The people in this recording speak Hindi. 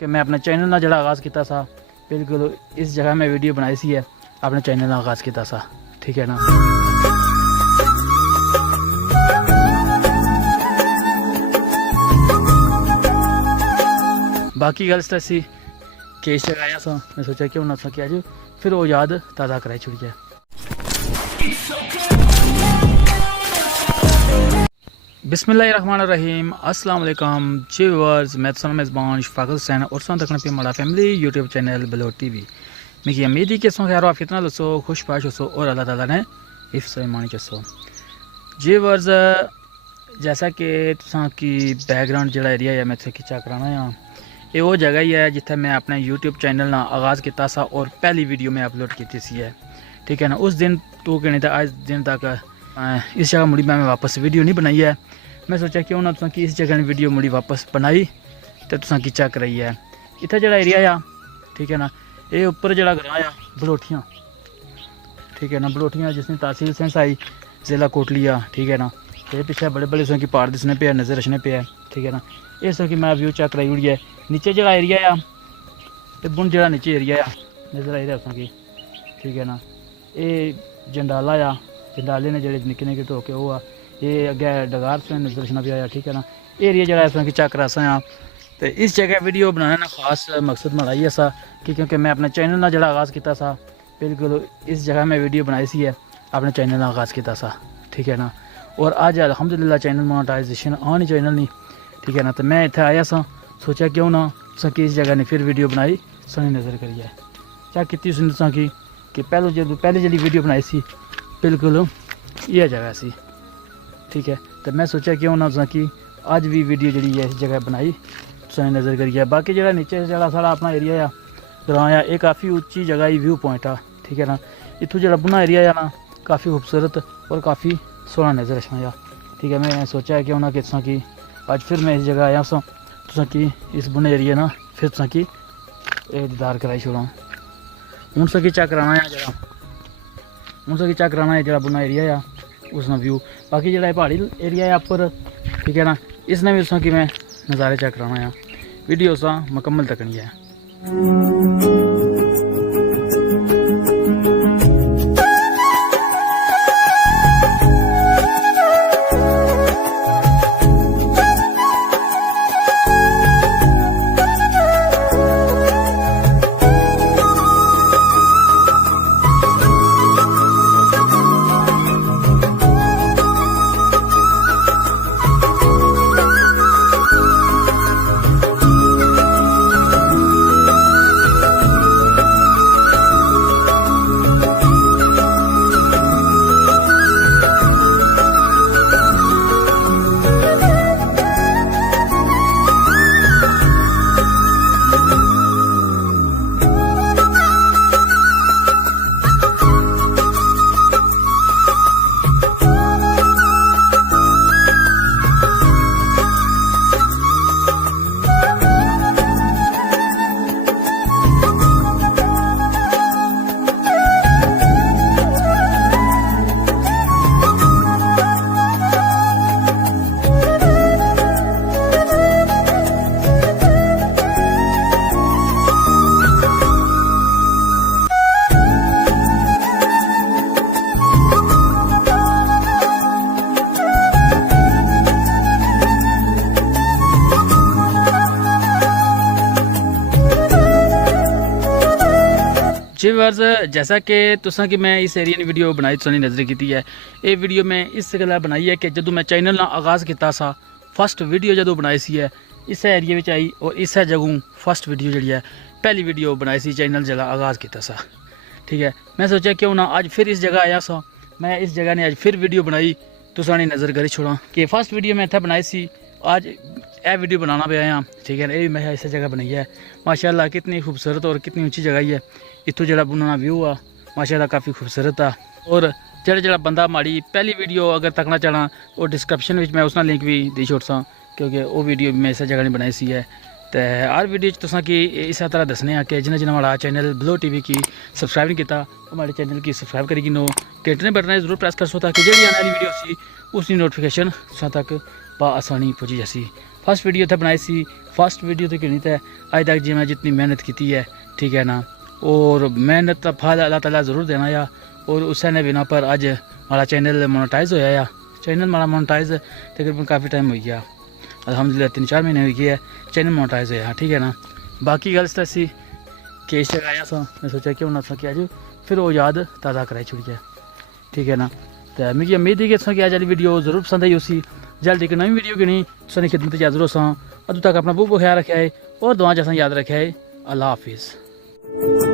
कि मैं अपने चैनल का जो आगाज़ किया सा बिल्कुल इस जगह मैं वीडियो बनाई सी है, अपने चैनल का आगाज़ किया सा, ठीक है ना। बाकी गल सी कि इस जगह आया सा, मैं सोचा क्यों ना कि अज फिर वो याद ताज़ा कराई छुड़ी है। बिस्मिल्लाहिर्रहमानिर्रहीम, अस्सलाम वालेकुम जी व्यूअर्स, मैं तो मेज़बान शफाक हुसैन और सुन तकन पे हमारा family YouTube channel Baloch TV. मिगी उम्मीद है कि सो खैर आप कितना दसो खुश पाश हो और अल्लाह ताला ने हिफ्ज़ ईमान चसो। जी व्यूअर्स, जैसा कि तुसां की बैकग्राउंड जो एरिया है मैं इत्थे खिच्चा कराना है, ये वो जगह ही है जिथे मैं अपने यूट्यूब चैनल का आगाज़ किया सा और पहली वीडियो मैं अपलोड की सी है, ठीक है ना। उस दिन तो कहने आज दिन तक इस जगह मुड़ी मैं वापस वीडियो नहीं बनाई है। मैं सोचा क्यों ना तुसां की इस जगह वीडियो मुड़ी वापस बनाई तो तुसां की चेक कराई है। इतना जो एरिया आ, ठीक है ना, ये उपर जो ग्रां आ बलोठियाँ, ठीक है ना, बलोठियाँ जिसने तहसील सेंसाई जिला कोटलिया, ठीक है ना। ये पिछले बड़े बड़े उसकी पहाड़ दिसने पे नज़र रचने पे है, ठीक है ना। इस की मैं व्यू चेक कराई हुई है। नीचे जो एरिया आ बुन जो नीचे एरिया आ नज़र आई रहा उसकी, ठीक है ना। ये जंडाला आ, जंडाले ने जोड़े निक्के निक्के ढोके वो आ, ये अगे डगार से नज़र रचना पे आया, ठीक है ना। एरिया जो है कि चेक करा सा। तो इस जगह वीडियो बनाने का खास मकसद बनाई है सा कि क्योंकि मैं अपने चैनल का जो आगाज़ किया सा बिल्कुल इस जगह मैं वीडियो बनाई सी है, अपने चैनल का आगाज़ किया सा, ठीक है ना। और अज अलहमदुलिल्लाह चैनल मोनेटाइजेशन आनी चैनल नहीं, ठीक है ना। तो मैं इतना आया सा, सोचा क्यों ना कि इस जगह ने फिर वीडियो बनाई सोनी नज़र करिए चेक की तुसा कि पहले जल्दी वीडियो बनाई सी बिल्कुल यह जगह सी, ठीक है। तो मैं सोचा क्यों ना तुसा कि अज भी वीडियो जी है इस जगह बनाई सोनी नज़र करिए। बाकी जो नीचे जो सारा अपना एरिया आ ग्रां आ, ये काफ़ी उच्ची जगह ही व्यू पॉइंट आ, ठीक है ना। इतों जो बुना एरिया है ना काफ़ी खूबसूरत और काफ़ी सोहना नज़र रचना आ, ठीक है। मैं सोचा है क्यों ना कि तुसा कि अज फिर मैं इस जगह आया सा तुसा कि इस बुने एरिया ना फिर तुसा कि दीदार कराई छोड़ा। हूँ तुसा कि चेक कराना है जरा, हूँ तुसा कि चेक कराना है जरा बुना एरिया आ उसका व्यू। बाकी जो पहाड़ी एरिया है उपर, ठीक है ना, इसने भी तुसा कि मैं नज़ारे चेक कराना है। वीडियो सा मुकम्मल तकनी है। जी वर्स, जैसा कि तुसा कि मैं इस एरिया ने वीडियो बनाई सोनी नज़र की है। ये वीडियो मैं इस गल्ला बनाई है कि जो मैं चैनल का आगाज़ किया सा फस्ट वीडियो जो बनाई सी है इस एरिया में आई और इस जगह फस्ट वीडियो जी है पहली वीडियो बनाई सी चैनल जो आगाज़ किया सा, ठीक है। मैं सोचा क्यों ना अज फिर इस जगह आया सा, मैं इस जगह ने अज फिर वीडियो बनाई तुसा ने नज़र करी छोड़ा कि फस्ट वीडियो मैं इतना बनाई सी आज यह वीडियो बनाना पे आया, ठीक है ना। ये भी मैं इस जगह बनाई है माशाल्लाह, कितनी खूबसूरत और कितनी ऊँची जगह ही है। इतों जो बुना व्यू आ माशाल्लाह काफ़ी खूबसूरत आ। और जो बंदा माड़ी पहली वीडियो अगर तकना चाहना वो डिस्क्रिप्शन में मैं उसका लिंक भी दी छोड़ सा क्योंकि वो वीडियो भी मैं इस जगह नहीं बनाई सी है। तो हर वीडियो तुसा कि इस तरह दसने कि जिन्हें जिन्हें हमारा चैनल बलोच टीवी की सबसक्राइब नहीं किया हमारे चैनल की सबसक्राइब करी गिनो, घंटे बटन जरूर प्रेस कर सो ताकि जी आने वाली वीडियो सी उसकी नोटिफिकेशन तुसा तक आसानी पहुँची जैसी। फर्स्ट वीडियो तो बनाई सी, फर्स्ट वीडियो तो गिनी तो अज तक जी मैं जितनी मेहनत की है, ठीक है ना, और मेहनत का फल अल्लाह ताला ज़रूर देना या। और उस बिना पर अज हमारा चैनल मोनेटाइज होया या, चैनल हमारा मोनेटाइज तकरीबन काफ़ी टाइम हो गया, अल्हम्दुलिल्लाह 3-4 महीने हो गए चैनल मोनेटाइज होया, ठीक है ना। बाकी गल तो असी केस लगाया सा, मैं सोचा क्यों ना सके अज फिर वो याद ताज़ा कराई छुड़िया, ठीक है ना। तो मिगी उम्मीद है कि तुसें अज वीडियो जरूर पसंद आई उसी। जल्द एक नवी वीडियो गिनी तुसें खिदमत च हाज़र होसां। अदू तक अपना बहुत ख्याल रखेआ है और दुआ च असां याद रखेआ है। अल्लाह हाफिज़।